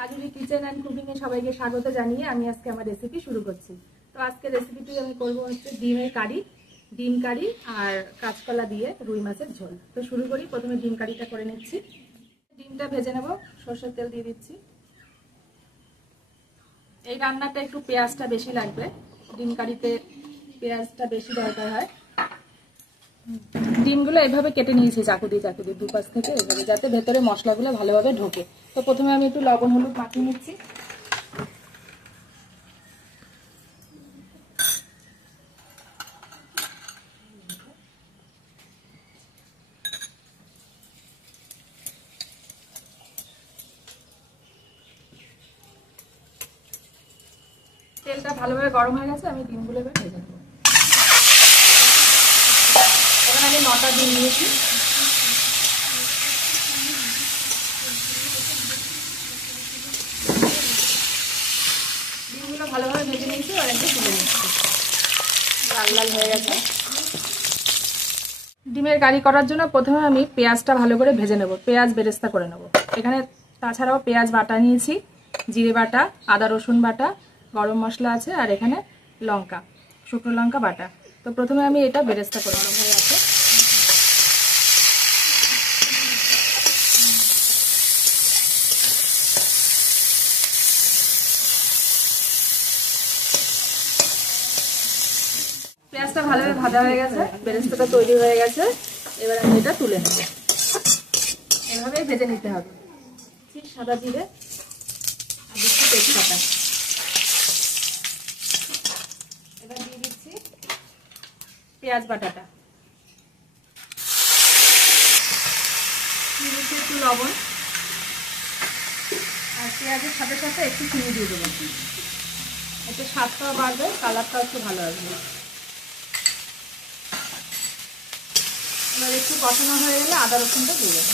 কাজুরি kitchen and cooking এ সবাইকে স্বাগত জানিয়ে আমি আজকে আমার রেসিপি শুরু করছি। তো আজকে রেসিপিটি আমি করব হচ্ছে ডিমের কারি, ডিম কারি আর কাঁচকলা দিয়ে রুই মাছের ঝোল। তো শুরু করি। প্রথমে ডিম কারিটা করে নিচ্ছি। ডিমটা ভেজে নেব, সরষের তেল দিয়ে দিচ্ছি। এই রান্নাটা একটু পেঁয়াজটা বেশি লাগবে, ডিম কারিতে পেঁয়াজটা বেশি দরকার হয়। ডিমগুলো এভাবে কেটে নিয়েছি চাকু দিয়ে দুপাশ থেকে এভাবে, যাতে ভেতরে মশলাগুলো ভালোভাবে ঢোকে। তো প্রথমে আমি একটু লবণ হলুদ মাখিয়ে নিচ্ছি। তেলটা ভালোভাবে গরম হয়ে গেছে, আমি ডিমগুলো এবার ভেজে নেব। এখানে আমি 9টা ডিম নিয়েছি। ডিমগুলো ভালোভাবে ভেজে নিয়েছি আর একটু তুলে নিচ্ছি, লাল লাল হয়ে গেছে। ডিমের কারি করার জন্য প্রথমে আমি পেঁয়াজটা ভালো করে ভেজে নেব, পেঁয়াজ বেরেস্তা করে নেব। এখানে তাছাড়াও পেঁয়াজ বাটা নিয়েছি, জিরে বাটা, আদা রসুন বাটা, গরম মশলা আছে, আর এখানে লঙ্কা, শুকনো লঙ্কা বাটা। তো প্রথমে আমি এটা বেরেস্তা করে নেব। হয়ে আছে, পেঁয়াজটা ভালোভাবে ভাজা হয়ে গেছে, বেরেস্তাটা তৈরি হয়ে গেছে। এবার আমি এটা তুলে নেব। এভাবেই ভেজে নিতে হবে। সাদা জিরে আর দিচ্ছি তেজপাতা। এবার দিয়ে দিচ্ছি পেঁয়াজ বাটাটা, দিয়ে দিচ্ছি একটু লবণ, আর পেঁয়াজের সাথে সাথে একটু চিনি দিয়ে দেবো। একটু স্বাদটাও বাড়বে, কালারটাও একটু ভালো আসবে। এবার একটু কষানো হয়ে গেলে আদা রসুনটা দিয়ে দেবো।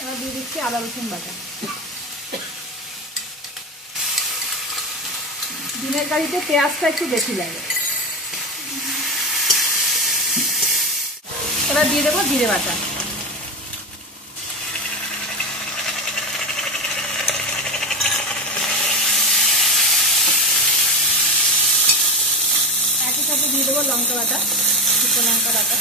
এবার দিয়ে দিচ্ছি আদা রসুন বাটা। ডিমের কারিতে পেঁয়াজটা একটু বেশি লাগে। এবার দিয়ে দেবো জিরে বাটা। একই সাথে দিয়ে দেবো লঙ্কা বাটা, শুকনো লঙ্কা বাটা।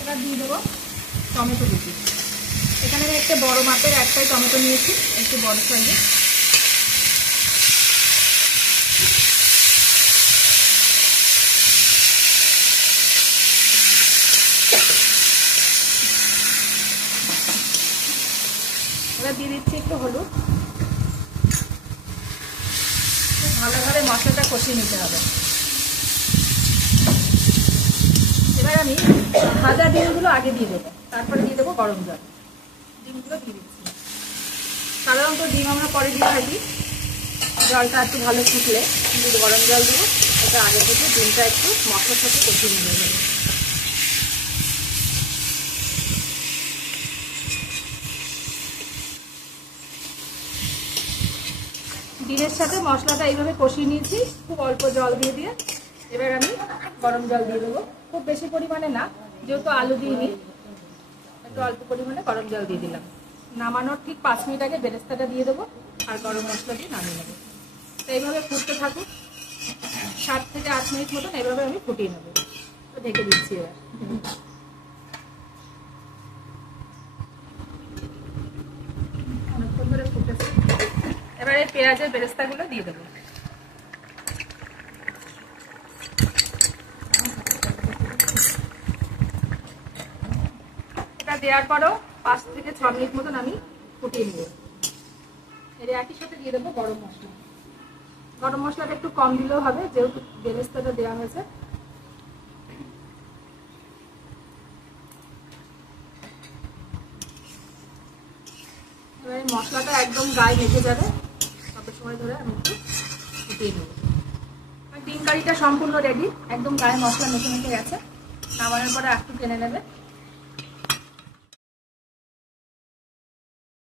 এবার দিয়ে দেবো টমেটো কুচি। এখানে আমি একটা বড় মাপের একটাই টমেটো নিয়েছি, একটু বড় সাইজে। এবার দিয়ে দিচ্ছি একটু হলুদ। ভালোভাবে মশলাটা কষিয়ে নিতে হবে। এবার আমি ভাজা ডিমগুলো আগে দিয়ে দেবো, তারপরে দিয়ে দেবো গরম জল। ডিমগুলো দিয়ে দিচ্ছি। সাধারণত ডিম আমরা পরে দিয়ে থাকি, জলটা একটু ভালো ফুটলে কিন্তু গরম জল দেবো। এটা আগে থেকে ডিমটা একটু মশলার সাথে কষিয়ে নিয়ে যাবে। ডিমের সাথে মশলাটা এইভাবে কষিয়ে নিয়েছি, খুব অল্প জল দিয়ে দিয়ে। এবার আমি গরম জল দিয়ে দেবো, খুব বেশি পরিমাণে না, যেহেতু আলু দিইনি, একটু অল্প পরিমাণে গরম জল দিয়ে দিলাম। নামানোর ঠিক 5 মিনিট আগে বেরেস্তাটা দিয়ে দেবো আর গরম মশলা দিয়ে নামিয়ে নেবো। তো এইভাবে ফুটতে থাকুক 7 থেকে 8 মিনিট মতন, এইভাবে আমি ফুটিয়ে নেবো। তো ঢেকে দিচ্ছি। এবার অনেকক্ষণ ধরে ফুটেছে। এবারে পেঁয়াজের বেরেস্তাগুলো দিয়ে দেবো। এটা দেওয়ার পরেও 5 থেকে 6 মিনিট মতন আমি ফুটিয়ে নেব। এর একই সাথে দিয়ে দেবো গরম মশলা। গরম মশলাটা একটু কম দিলেও হবে, যেহেতু বেরেস্তাটা দেওয়া হয়েছে। এবারে মশলাটা একদম গায়ে মেখে যাবে, তত সময় ধরে আমি একটু ফুটিয়ে নেব। ডিম কারিটা সম্পূর্ণ রেডি, একদম গায়ে মশলা মেখে মেখে গেছে। নামানোর পরে একটু টেনে নেবে।